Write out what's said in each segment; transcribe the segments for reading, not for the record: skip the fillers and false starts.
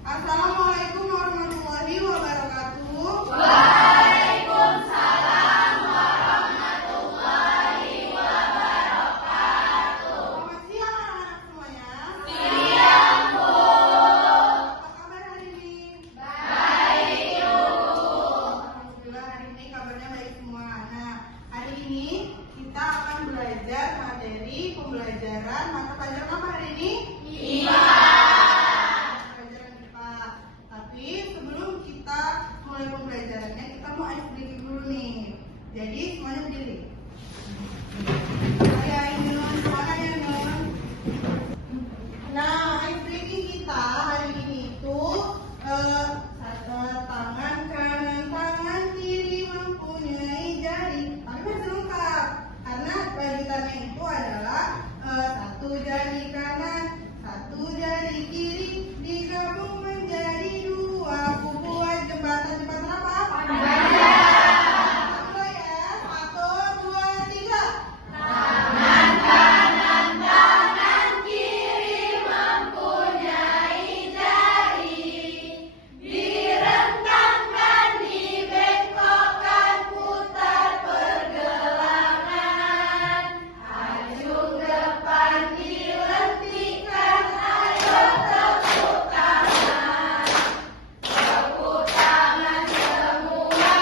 Assalamualaikum warahmatullahi wabarakatuh. Waalaikumsalam warahmatullahi wabarakatuh. Selamat siang anak-anak semuanya. Siang, Bu. Apa kabar hari ini? Baik, Bu. Alhamdulillah hari ini kabarnya baik semua. Nah, hari ini kita akan belajar materi pembelajaran mata pelajaran apa hari ini? IPA. Pelajaran IPA. Tapi sebelum kita mulai pembelajarannya, kita mau ice breaking dulu nih. Jadi semuanya berdiri. Ayo Ainun, semangat ya Ainun. Nah, ice breaking kita hari ini itu tangan kanan, tangan kiri mempunyai jari. Tapi masih lengkap karena lanjutannya itu adalah satu jari kanan, satu jari kiri digabung menjadi dua. Aku buat jembatan apa? Satu ya, 1, 2, 3. Tangan kanan, tangan kiri mempunyai jari. Direntangkan, dibengkokkan, putar pergelangan. Ajung depan dilentikan, ayo tepuk tangan. Tepuk tangan semua,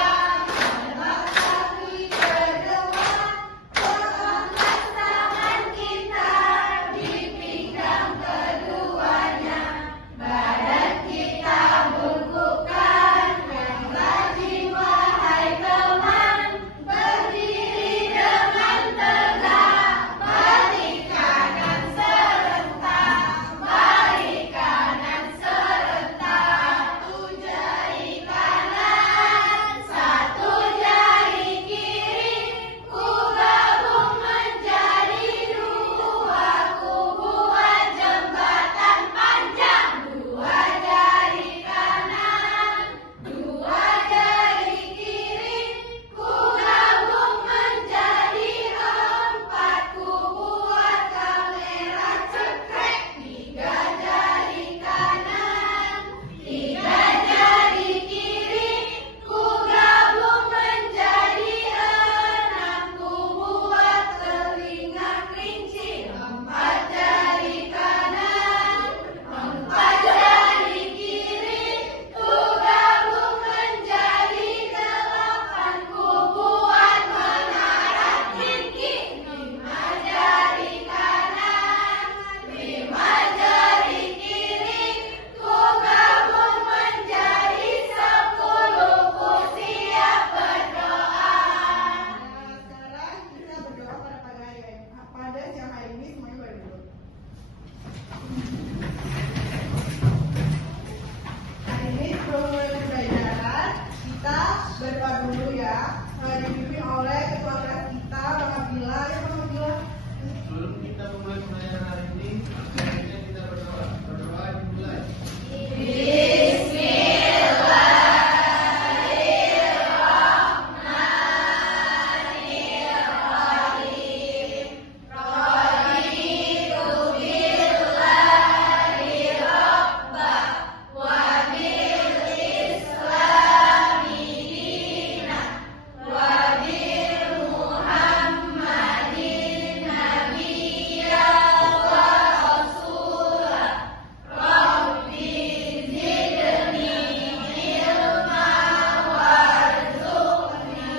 angkat kaki ke depan. Angkat tangan kita di pinggang keduanya. Badan kita bungkukkan, yang rajin wahai teman. Berdiri dengan tegak, balik kanan serentak, balik kanan serentak. Satu jari kanan, satu jari kiri, ku gabung menjadi dua. Ku buat jembatan panjang, dua jari kanan, dua jari kiri, ku gabung menjadi empat. Ku buat kamera cekrek, tiga jari kanan, tiga jari kiri, ku gabung menjadi enam. Ku buat telinga kelinci, empat jari kanan, empat jari kiri, ku gabung menjadi delapan. Ku buat menara tinggi, lima jari kanan, lima jari kiri, ku gabung menjadi 10. Ku siap berdoa. Nah, sekarang kita berdoa pada siang hari ini semuanya boleh duduk. Hari ini sebelum mulai pembelajaran kita berdoa dulu ya. Dipimpin oleh ketua kelas kita Bang Abdillah. Ya Bang Abdillah. Sebelum kita memulai pembelajaran hari ini, selanjutnya kita berdoa. Berdoa dimulai. Bismillahirrahmanirrahim. Raditu billahi rabba wa bil islami dina wa bil muhammadin nabiyya wa rasula. Rabbi zidni ilma warzuqni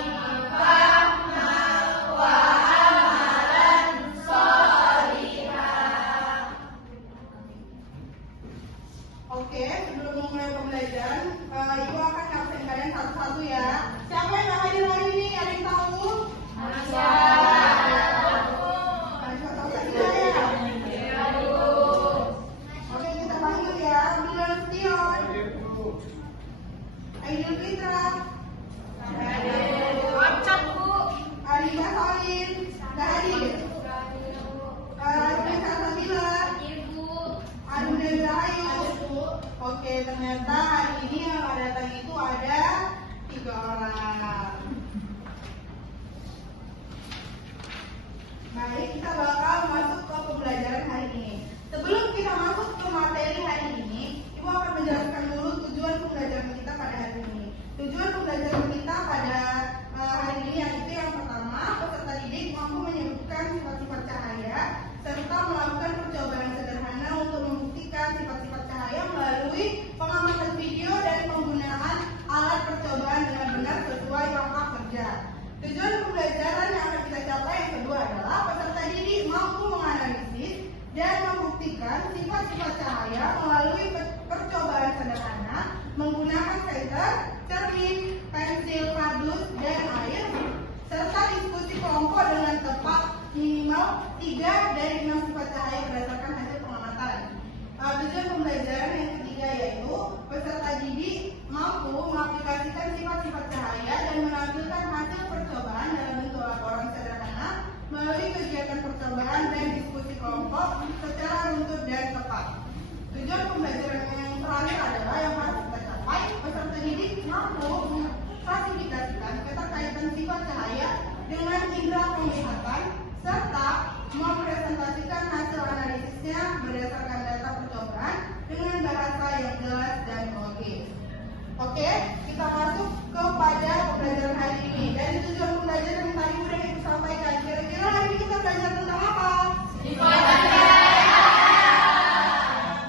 fahma wa amalan sholihah. Oke, sebelum memulai pembelajaran, Ibu akan ngabsen kalian satu-satu ya. Siapa yang nggak hadir hari ini? Ada yang tahu? Ada tahu tidak ya? Oke, kita panggil ya. Abdullah Nasution, Aidil Fitra, Alina Salim, nggak hadir. Risa Sabila, Arunda Rahayu. Oke, ternyata hari ini yang datang itu ada 3 orang. Baik, kita bakal masuk ke pembelajaran hari ini. Sebelum kita masuk ke materi hari ini, Ibu akan menjelaskan dengan indera penglihatan serta mempresentasikan hasil analisisnya berdasarkan data percobaan dengan bahasa yang jelas dan logis. Oke, kita masuk kepada pembelajaran hari ini. Dari tujuan pembelajaran yang tadi sudah Ibu sampaikan, kira-kira hari ini kita belajar tentang apa? Sifat cahaya.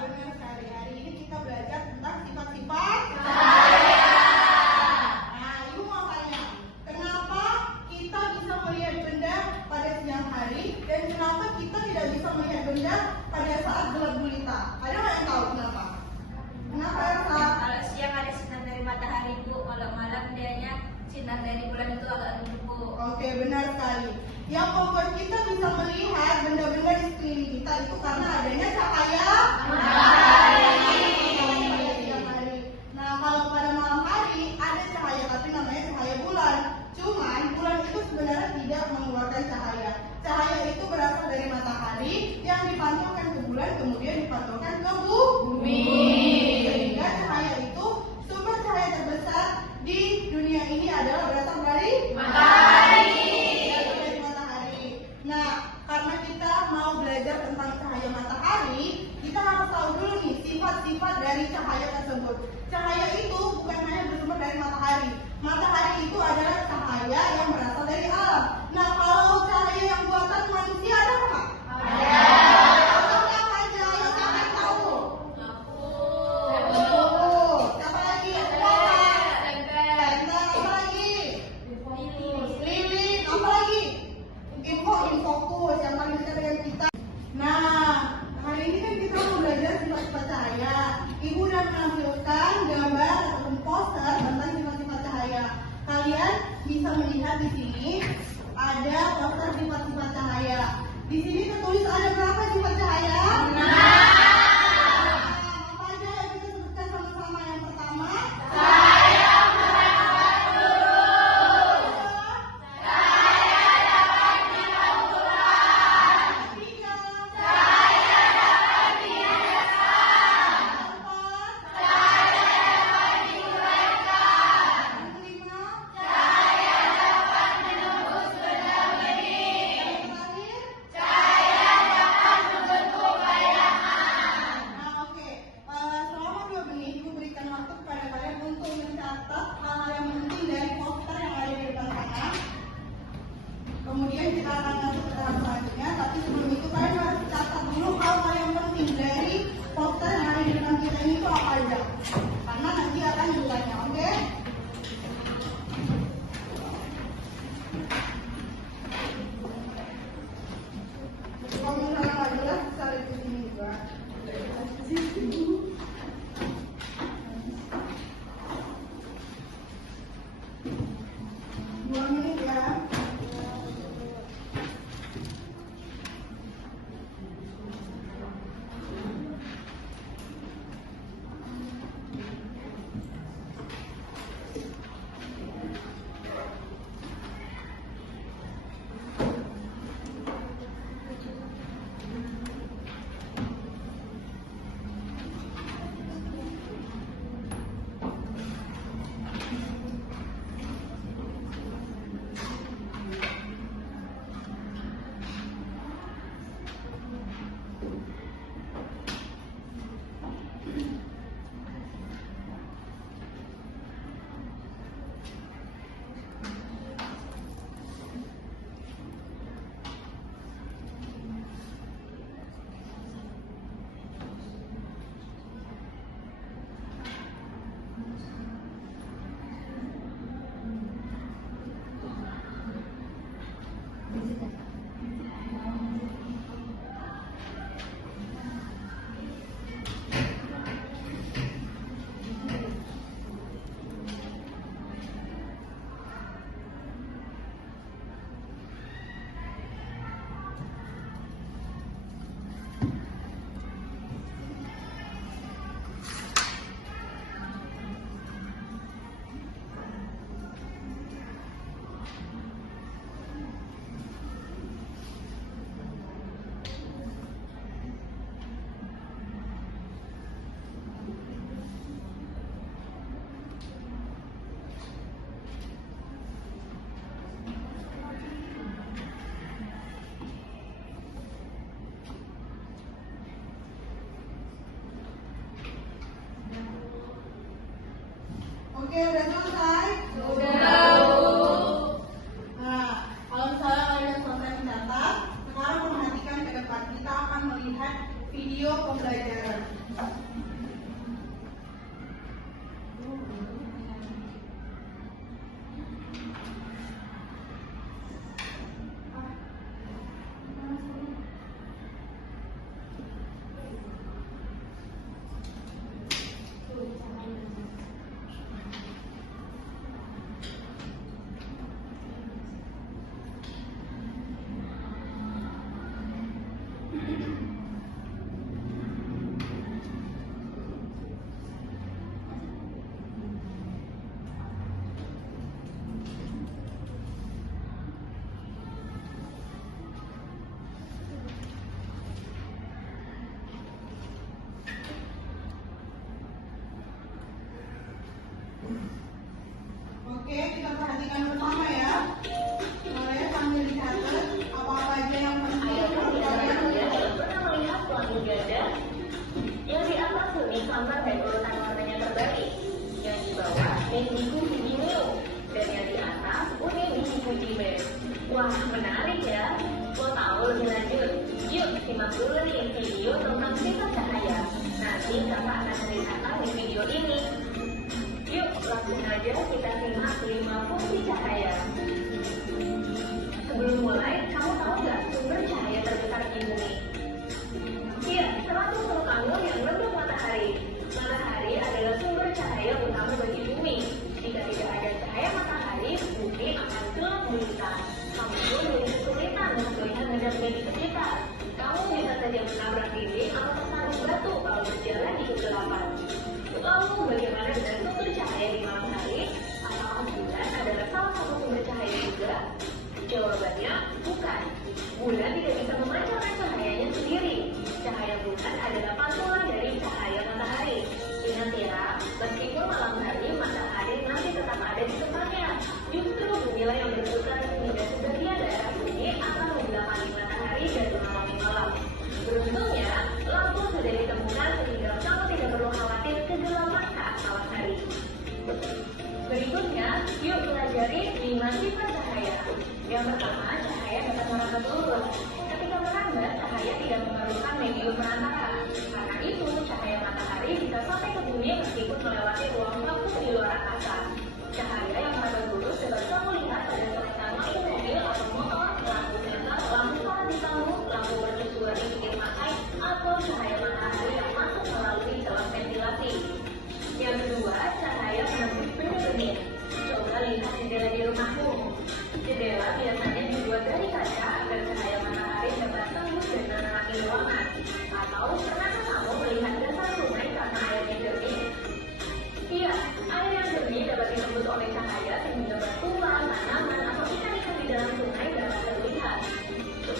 Benar sekali. Hari ini kita belajar tentang sifat-sifat Cahaya. Nah, Ibu mau tanya, kenapa kita bisa melihat benda pada siang hari dan kenapa kita tidak bisa melihat benda pada saat gelap gulita? Ada nggak yang tahu kenapa? Kenapa Elsa? Kalau siang ada sinar dari matahari, Bu. Kalau malam dianya sinar dari bulan itu agak redup, Bu. Oke, benar sekali. Yang membuat kita bisa melihat benda-benda di sekeliling kita itu karena adanya cahaya Matahari. pada siang hari. Nah, kalau pada malam hari ada cahaya tapi namanya cahaya bulan. Cuman bulan itu sebenarnya tidak mengeluarkan cahaya. Cahaya itu berasal dari matahari yang dipantulkan ke bulan kemudian dipantulkan ke bumi. Sehingga cahaya itu sumber cahaya terbesar di dunia ini adalah berasal dari Matahari. dari matahari. Nah, karena kita mau belajar tentang cahaya matahari, kita harus tahu dulu nih sifat-sifat dari cahaya tersebut. Cahaya itu bukan hanya bersumber dari matahari. Matahari itu adalah cahaya yang berasal dari alam. Nah, kalau cahaya yang buatan manusia ada nggak? Ada. Contohnya apa aja? Ayo siapa yang tahu? Lampu. Siapa lagi? Kuat. Tempel. Lantern. Apa lagi? Lilin. Apa lagi? Infokus yang paling dekat dengan kita. Nah, hari ini kan kita mau belajar sifat-sifat cahaya. Ibu udah menampilkan gambar ataupun poster tentang sifat-sifat cahaya. Kalian bisa melihat di sini ada poster sifat-sifat cahaya. Di sini tertulis ada berapa sifat cahaya? Apa aja yang kita sebutkan sama-sama? Yang pertama, Cahaya merambat lurus. Cahaya dapat dimantulkan. tiga, Cahaya dapat dibiaskan. empat, Cahaya dapat diuraikan. lima, Cahaya dapat menembus benda bening. terakhir. Cahaya dapat membentuk bayangan. Oke, udah selesai? Udah, Bu. Nah, kalau misalnya kalian selesai mencatat, sekarang perhatikan ke depan. Kita akan melihat video pembelajaran. Oke, kita perhatikan bersama ya. Boleh sambil dicatat apa-apa aja yang penting. Pernah melihat pelangi ganda? Yang di atas kuning samar dan urutan warnanya terbalik. Yang di bawah indigo hijau dan yang di atas kuning hijau jiber. Wah, menarik ya. Mau tahu lebih lanjut? Yuk simak dulu nih video tentang sifat cahaya. Nanti kakak akan ceritakan di video ini. Yuk langsung aja kita simak 5 fungsi cahaya. Sebelum mulai, kamu tahu nggak sumber cahaya terbesar di bumi? Iya, 100 teluk angin yang mendung matahari. Matahari adalah sumber cahaya utama bagi bumi. Jika tidak ada cahaya matahari, bumi akan gelap gulita. Kamu pun jadi kesulitan untuk melihat benda-benda di sekitar. Kamu bisa saja menabrak dinding atau tersandung batu kalau berjalan di kegelapan. Lalu bagaimana dengan sumber cahaya di malam hari? Apakah bulan adalah salah satu sumber cahaya juga? Jawabannya bukan. Bulan tidak bisa memancarkan cahayanya sendiri. Cahaya bulan adalah pantulan dari cahaya matahari. Ingat ya, meskipun malam hari matahari masih tetap ada di tempatnya. Justru bumilah yang berputar sehingga sebagian daerah bumi akan membelakangi matahari dan mengalami malam. Beruntungnya, lampu sudah ditemukan sehingga kamu tidak perlu khawatir kegelapan saat malam hari. Berikutnya, yuk pelajari 5 sifat cahaya. Yang pertama, cahaya dapat merambat lurus. Ketika merambat, cahaya tidak memerlukan medium perantara. Karena itu, cahaya matahari bisa sampai ke bumi meskipun melewati ruang waktu di luar angkasa. Cahaya yang merambat lurus dapat kamu lihat pada selokan lampu mobil atau motor, lampu senter, lampu sorot di panggung, lampu mercusuar di pinggir pantai, atau cahaya matahari yang masuk melalui celah ventilasi. Yang kedua, cahaya menembus benih-benih. Coba lihat jendela di rumahmu. Jendela biasanya dibuat dari kaca agar cahaya matahari dapat tembus dan menerangi ruangan. Atau pernahkah kamu melihat dasar sungai karena airnya jernih? Iya, air yang jernih dapat ditembus oleh cahaya sehingga batuan, tanaman, atau ikan-ikan di dalam sungai dapat terlihat.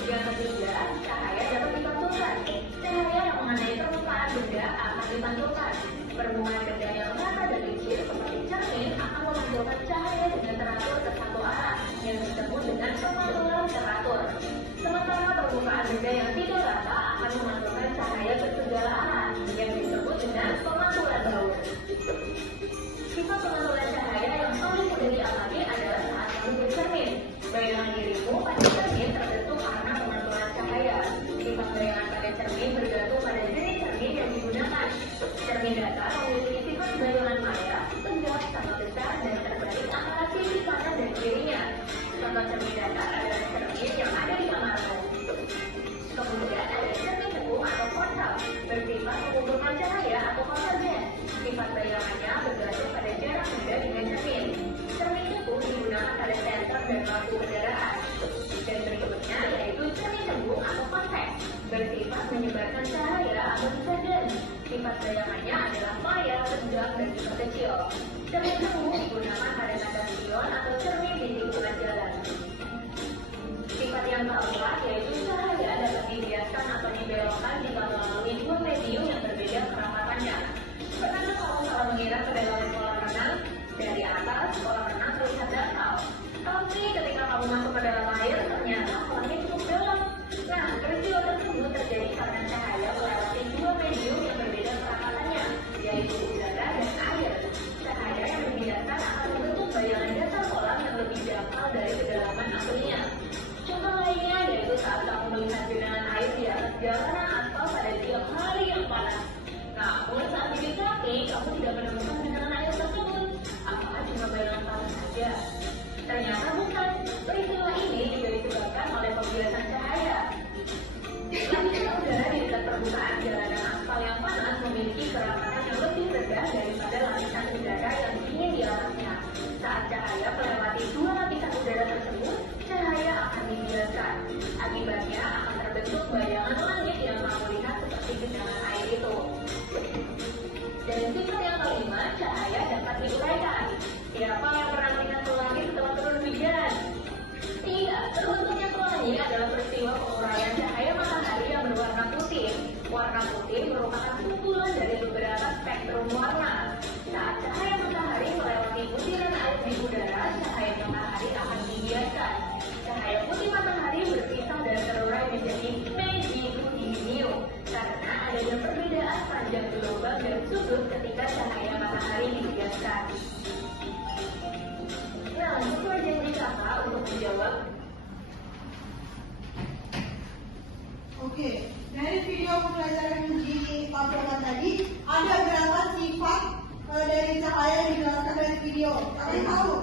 Yang ketiga, cahaya dapat dipantulkan. Cahaya yang mengenai permukaan benda akan dipantulkan. Permukaan benda yang rata dan licin seperti cermin akan memantulkan cahaya dengan teratur ke satu arah yang disebut dengan pemantulan teratur. Sementara permukaan benda yang tidak rata akan memantulkan cahaya ke segala arah yang disebut dengan pemantulan baur. Sifat pemantulan cahaya yang paling mudah dialami adalah saat kamu bercermin. Bayangan dirimu pada cermin terbentuk karena pemantulan cahaya. Sifat bayangan pada cermin bergantung pada jenis cermin yang digunakan. Cermin datar memiliki sifat bayangan maya, tegak, sama besar, dan terbalik antara sisi kanan dan kirinya. Contoh cermin datar adalah cermin yang ada di kamarmu. Kemudian ada cermin cekung atau kotak, bersifat mengumpulkan cahaya atau konvergen. Sifat bayangannya bergantung pada jarak benda dengan cermin. Cermin cekung digunakan pada senter dan lampu kendaraan. Dan berikutnya yaitu cermin cekung atau konteks, bersifat menyebarkan cahaya atau disenden. Sifat bayangannya adalah maya, tegak, dan juga kecil. Cermin cekung digunakan pada kaca spion atau cermin di tikungan jalan. Sifat yang keempat yaitu cahaya dapat dibiaskan atau dibelokkan jika melalui dua medium yang berbeda kerapatannya. Pernahkah kamu salah mengira ke dalam kolam renang? Dari atas, kolam renang terlihat dangkal. Tapi ketika kamu masuk ke dalam air, ternyata kolamnya cukup dalam. Nah, peristiwa tersebut terjadi karena cahaya melewati dua medium yang berbeda kerapatannya, yaitu udara dan air. Cahaya yang dibiaskan Dan sifat yang kelima, cahaya dapat diuraikan. Siapa yang pernah melihat pelangi setelah turun hujan? Tidak, terbentuknya pelangi adalah peristiwa penguraian cahaya matahari yang berwarna putih. Warna putih merupakan kumpulan dari beberapa spektrum warna. Saat cahaya matahari melewati butiran air di udara, cahaya matahari akan dibiaskan. Cahaya putih matahari berpisah dan terurai menjadi medium karena adanya perbedaan panjang gelombang dan sudut ketika cahaya matahari dibiaskan. Nah, sesuai janji kakak untuk menjawab. Oke, dari video pembelajaran di tabel tadi ada berapa sifat dari cahaya yang dijelaskan dari video? Kalian tahu?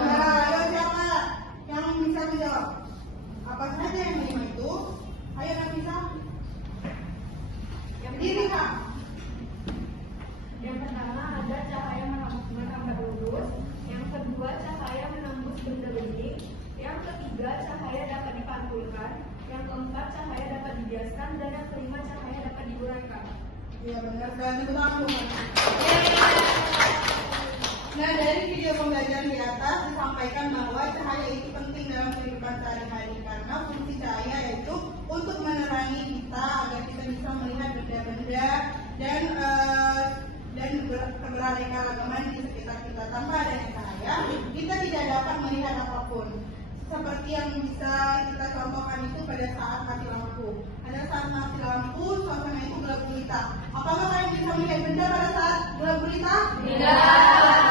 Nah, ayo siapa yang bisa menjawab? Apa saja yang lima itu? Ayo yang bisa. Yang berdiri kak. Yang pertama ada cahaya merambat lurus, yang kedua cahaya menembus benda bening, yang ketiga cahaya dapat dipantulkan, yang keempat cahaya dapat dibiaskan, dan yang kelima cahaya dapat diuraikan. Iya benar, dan itu langsung. Nah, dari video pembelajaran di atas disampaikan bahwa cahaya itu penting dalam kehidupan sehari-hari karena fungsi cahaya yaitu untuk menerangi kita agar kita bisa melihat benda-benda dan keberagaman di sekitar kita. Tanpa adanya cahaya, kita tidak dapat melihat apapun. Seperti yang bisa kita contohkan itu pada saat mati lampu. Pada saat mati lampu, suasana itu gelap gulita. Apakah kalian bisa melihat benda pada saat gelap gulita? Tidak.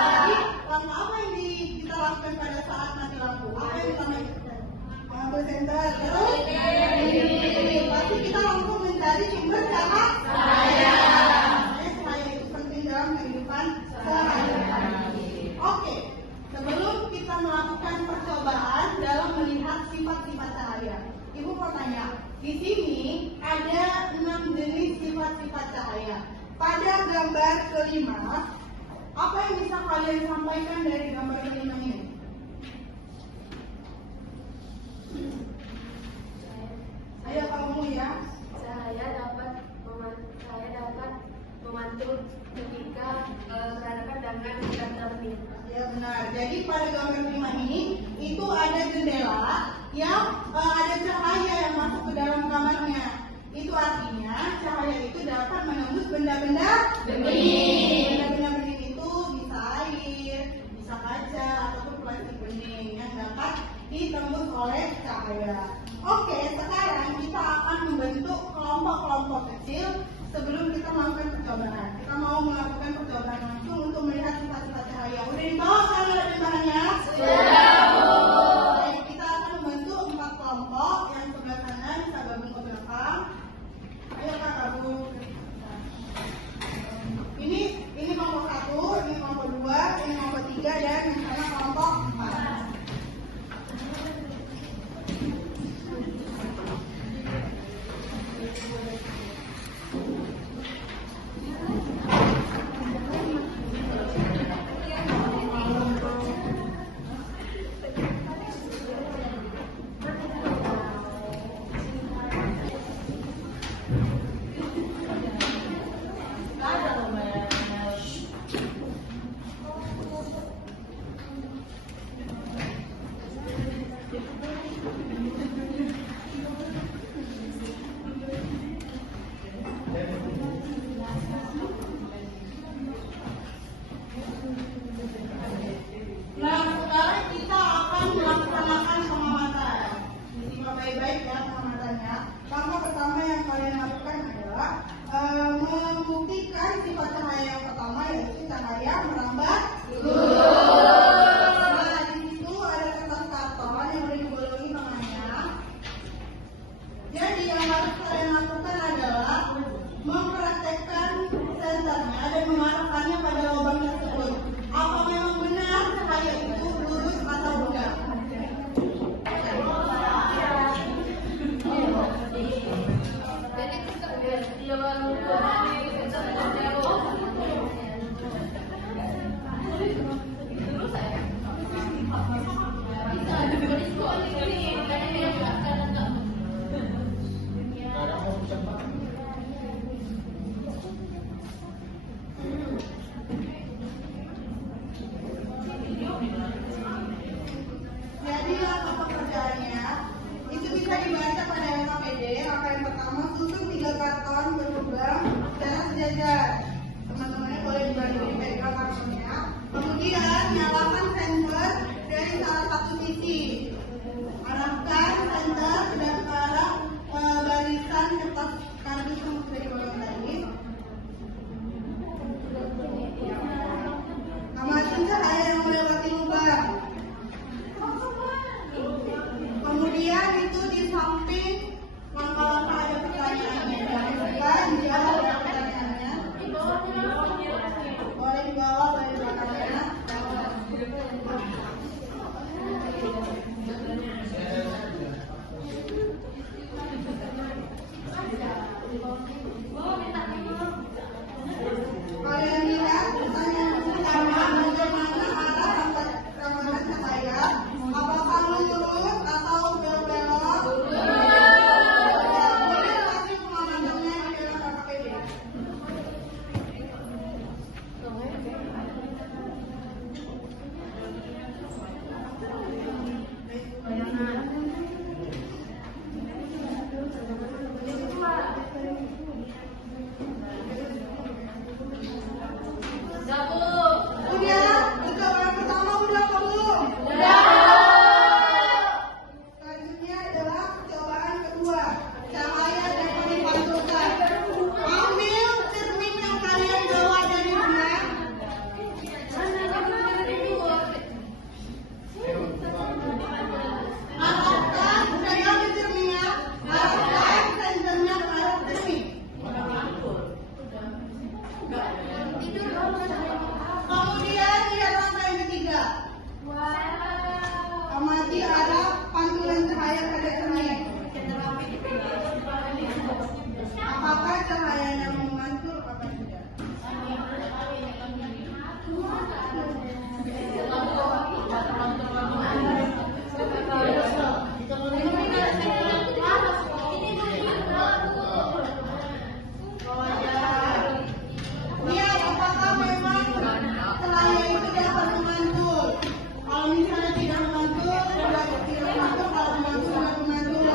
Jadi, langkah apa yang kita lakukan pada saat mati lampu? Apa yang kita lakukan? Mengambil senter, terus? Pasti kita langsung mencari sumber cahaya. Cahaya itu penting dalam kehidupan sehari-hari. Oke. Sebelum kita melakukan percobaan dalam melihat sifat-sifat cahaya, Ibu mau tanya, di sini ada 6 jenis sifat-sifat cahaya. Pada gambar kelima, apa yang bisa kalian sampaikan dari gambar kelima ini? Ayo kamu ya. Cahaya dapat memantul ketika berhadapan dengan benda terang. Ya benar. Jadi pada gambar kelima ini itu ada jendela yang ada cahaya yang masuk ke dalam kamarnya. Itu artinya cahaya itu dapat menembus benda-benda bening. Benda-benda bening itu bisa air, bisa kaca ataupun plastik bening yang dapat ditembus oleh cahaya. Oke, sekarang kita akan membentuk kelompok-kelompok kecil sebelum kita melakukan percobaan. Kita mau melakukan percobaan langsung untuk melihat sifat-sifat cahaya. Udah dibawa kan bahan-bahannya? Sudah. Baik, kita akan membentuk 4 kelompok. Yang sebelah kanan bisa gabung ke belakang. Ayo kak gabung. Ini kelompok 1, ini kelompok 2, ini kelompok 3, dan yang sana kelompok 4. Nah, sekarang kita akan melaksanakan pengamatan. Disimak baik-baik ya pengamatannya. Langkah pertama yang kalian lakukan adalah membuktikan sifat cahaya yang pertama yaitu cahaya merambat lurus. Nah, di situ ada kertas karton yang udah dibolongi tengahnya. Jadi yang harus kalian lakukan adalah mempraktekkan senternya dan mengarahkannya pada lubang tersebut. Apa memang benar cahaya itu lurus atau enggak? bisa dibaca pada LKPD. Langkah yang pertama, susun 3 karton berlubang secara sejajar. Teman-temannya boleh dibagi pegang kartonnya. Kemudian nyalakan senter dari salah satu sisi. Arahkan senter ke arah barisan kertas kardus yang sudah dipotong tadi. Amati cahaya yang melewati lubang. Kemudian itu di samping langkah-langkah ada pertanyaannya. Jangan lupa dijawab ya pertanyaannya. Boleh di bawah, boleh di belakangnya. Kalian lihat pertanyaan pertama, bagaimana arah ramalan cahaya? Apakah lurus atau belok-belok? Boleh kasih pengamatannya di dalam KKPD. Udah, percobaan pertama udah apa belum? Selanjutnya adalah percobaan kedua. Cahaya dapat dipantulkan. Ambil cermin yang kalian bawa dari rumah. Arahkan, saya ambil cerminnya. Arahkan senternya ke arah cermin. Kemudian lihat langkah yang ketiga. Amati arah pantulan cahaya pada cermin. Apakah cahayanya memantul apa tidak? Lihat apakah memang cahaya itu dapat memantul. Kalau misalnya tidak memantul, tidak memantul. Kalau memantul, tidak memantul.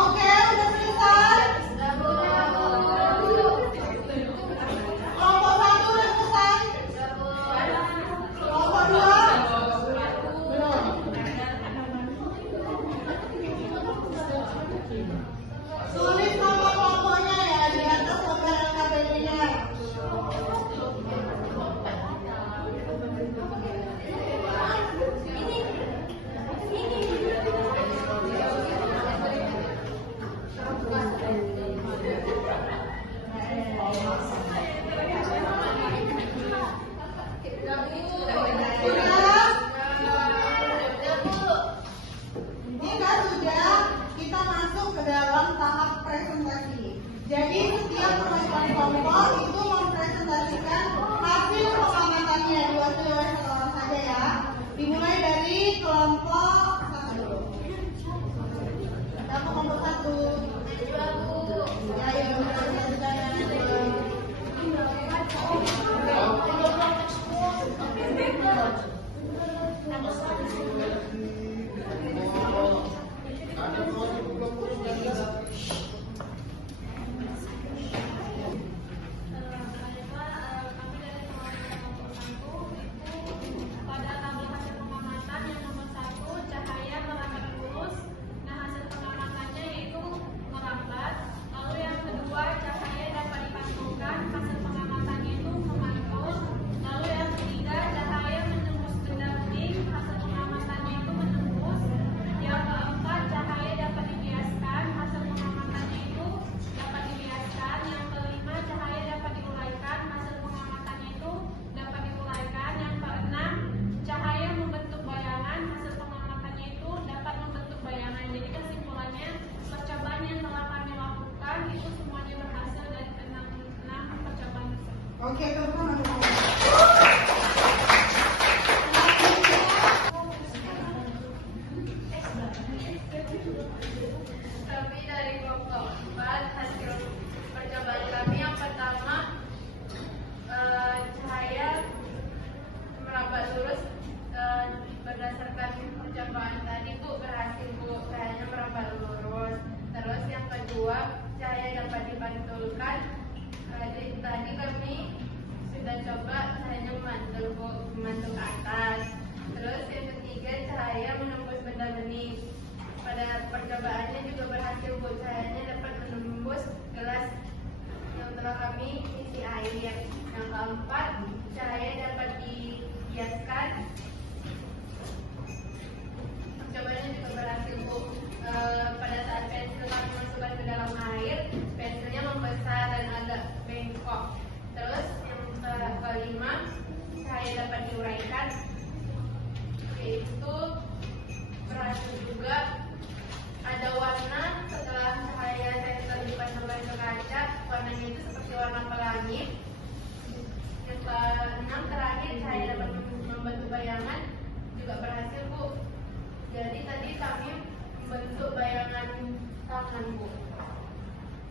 Oke, udah selesai. Kelompok 1 udah selesai. Kelompok 2 belum. Tulis nama kelompoknya ya di atas lembar LKPD-nya. Jika sudah, kita masuk ke dalam tahap presentasi. Jadi setiap pembagian kelompok itu mempresentasikan hasil pengamatannya dua seorang saja ya. Dimulai dari kelompok 1 dulu. Siapa kelompok 1? Ya, ya, Pada tabel hasil pengamatan yang nomor 1, cahaya merambat lurus. Nah, hasil pengamatannya yaitu merambat. Lalu yang kedua, cahaya dapat dipantulkan. Hasil pengamatannya itu memantul. Lalu yang ketiga, cahaya menembus benda bening. Hasil pengamatannya itu menembus. Yang keempat, cahaya dapat dibiaskan. Hasil pengamatannya itu dapat dibiaskan. Yang kelima, cahaya dapat diuraikan. Hasil pengamatannya itu dapat diuraikan. Yang keenam, cahaya membentuk bayangan. Hasil pengamatannya itu dapat membentuk bayangan. Jadi kesimpulannya, percobaan yang telah kami lakukan itu semuanya berhasil dari enam percobaan tersebut. Oke, teman-teman. Tapi dari kelompok 4 hasil percobaan kami yang pertama, cahaya merambat lurus. Berdasarkan percobaan tadi Bu, berhasil Bu, cahayanya merambat lurus. Terus yang kedua, cahaya dapat dipantulkan. Jadi tadi kami sudah coba cahayanya memantul Bu, memantul ke atas. Terus yang ketiga, cahaya menembus benda bening. Pada percobaannya juga berhasil Bu, cahayanya dapat menembus gelas yang telah kami isi air. Yang keempat, cahaya dapat dihiaskan. Percobaannya juga berhasil Bu. Pada saat pensil kami masukkan ke dalam air, pensilnya membesar dan agak bengkok. Terus yang kelima, cahaya dapat diuraikan. Yaitu berhasil juga. Ada warna setelah cahaya saya dipantulkan ke kaca, warnanya itu seperti warna pelangi. Yang keenam terakhir, cahaya dapat membentuk bayangan, juga berhasil Bu. Jadi tadi kami membentuk bayangan tangan Bu.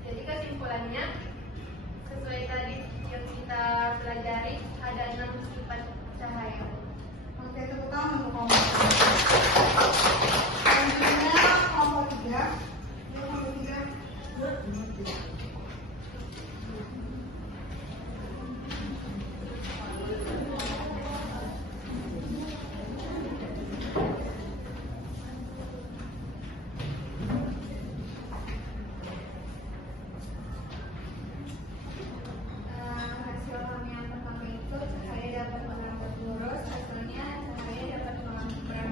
Jadi kesimpulannya, sesuai tadi yang kita pelajari, ada 6 sifat cahaya. Oke, tepuk tangan untuk kelompok. Selanjutnya kelompok 3. Ya, kelompok 3. Hasil kami yang pertama itu, cahaya dapat merambat lurus. Hasilnya cahaya dapat merambat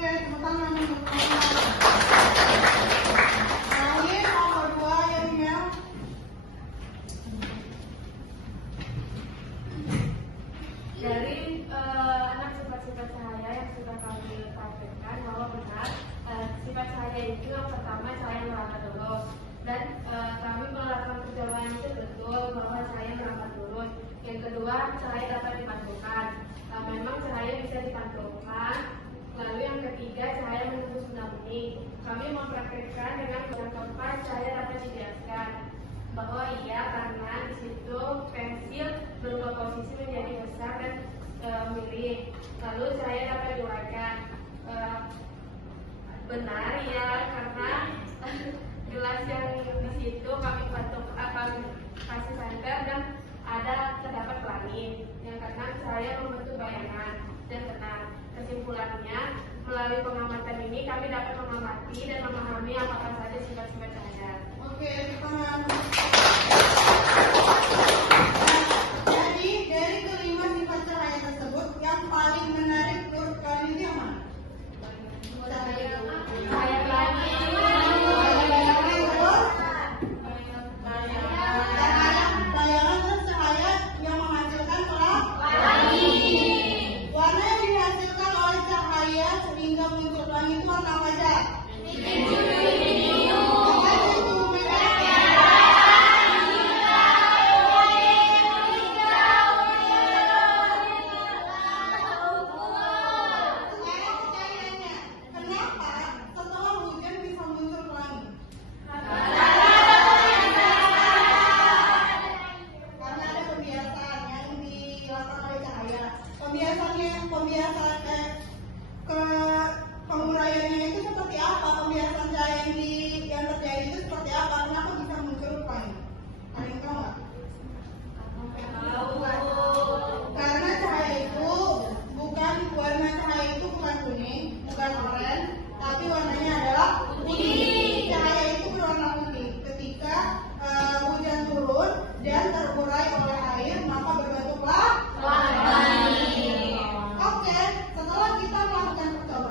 Oke, tepuk tangan untuk teman-teman. Lain nomor 2 ya Mel. Dari anak sifat-sifat cahaya yang sudah kami sampaikan bahwa benar sifat cahaya itu yang pertama cahaya merambat lurus dan kami melakukan perjalanan itu betul bahwa cahaya merambat lurus. Yang kedua cahaya dapat dipantulkan. Memang cahaya bisa dipantulkan. Lalu yang ketiga cahaya menembus benda bening. Kami mempraktekkan dengan yang keempat cahaya dapat dibiaskan. Bahwa iya karena di situ pensil berubah posisi menjadi besar dan miring. Lalu cahaya dapat diuraikan. Benar ya karena gelas yang di situ kami kasih center dan terdapat pelangi yang karena cahaya membentuk bayangan dan benar. Kesimpulannya melalui pengamatan ini kami dapat mengamati dan memahami apa saja sifat-sifat cahaya. Oke, teman. Jadi dari kelima sifat cahaya tersebut yang paling menarik menurut kalian itu yang mana? Cahaya pelangi. Bayangan dan cahaya yang menghasilkan pelangi. Warna yang dihasilkan oleh cahaya sehingga muncul pelangi itu warna apa aja? Kenapa setelah hujan bisa muncul pelangi? Karena ada pembiasaan yang dilakukan oleh cahaya. Penguraiannya itu seperti apa? Pembiasaan cahaya yang terjadi itu seperti apa? Kenapa bisa muncul pelangi? Ada yang tahu nggak? Karena cahaya itu warna cahaya itu bukan kuning, bukan oranye, tapi warnanya adalah putih. Cahaya itu berwarna putih. Ketika hujan turun dan terurai oleh air, maka berbentuklah pelangi. Oke, setelah kita melakukan percobaan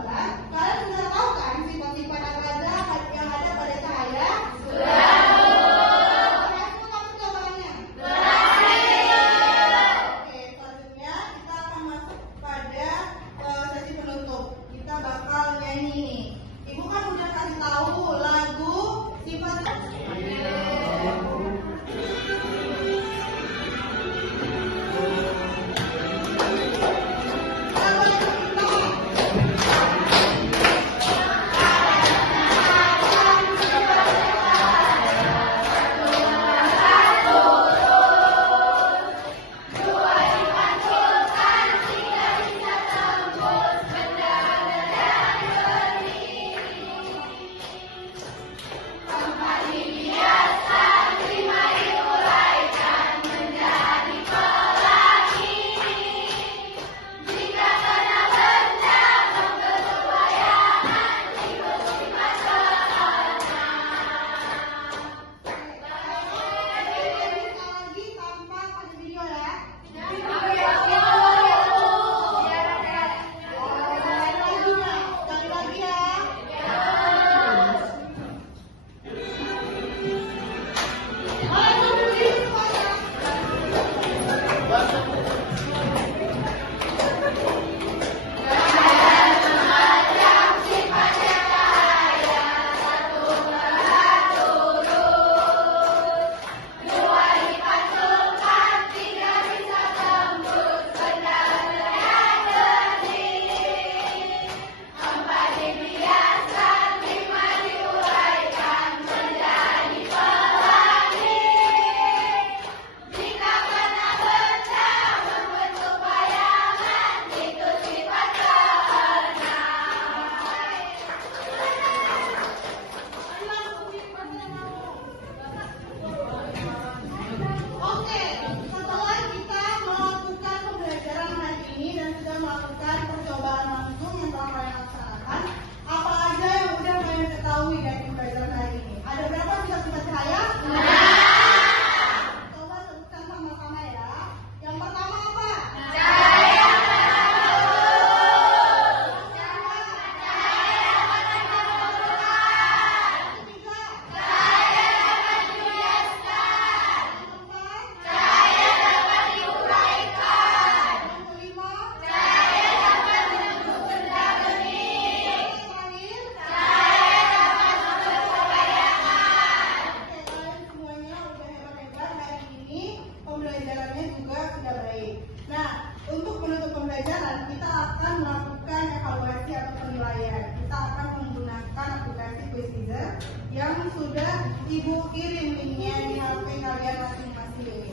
Ibu kirim linknya di HP kalian masing-masing.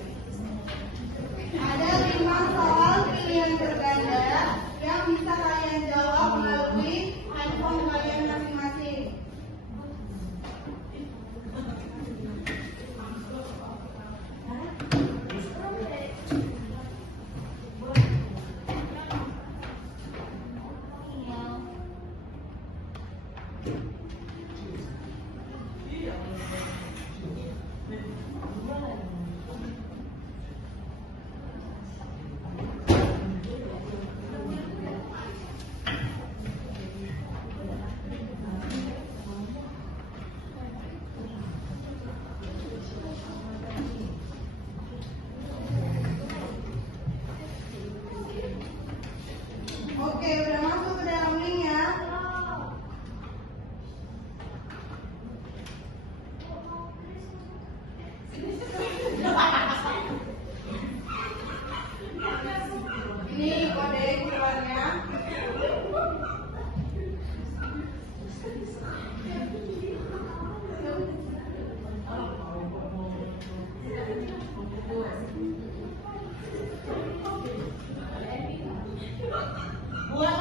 Ada 5 soal pilihan berganda yang bisa kalian jawab melalui handphone kalian masing-masing. Oke, udah masuk ke dalam link ya. Ini kode keluarnya. Buat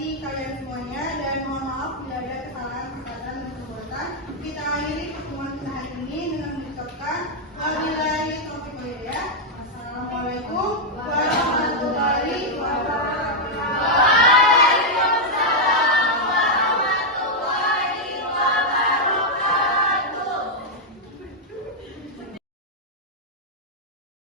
kasih kalian semuanya dan mohon maaf bila ada kesalahan, kesalahan dan perbuatan. Kita akhiri pertemuan kita hari ini dengan mengucapkan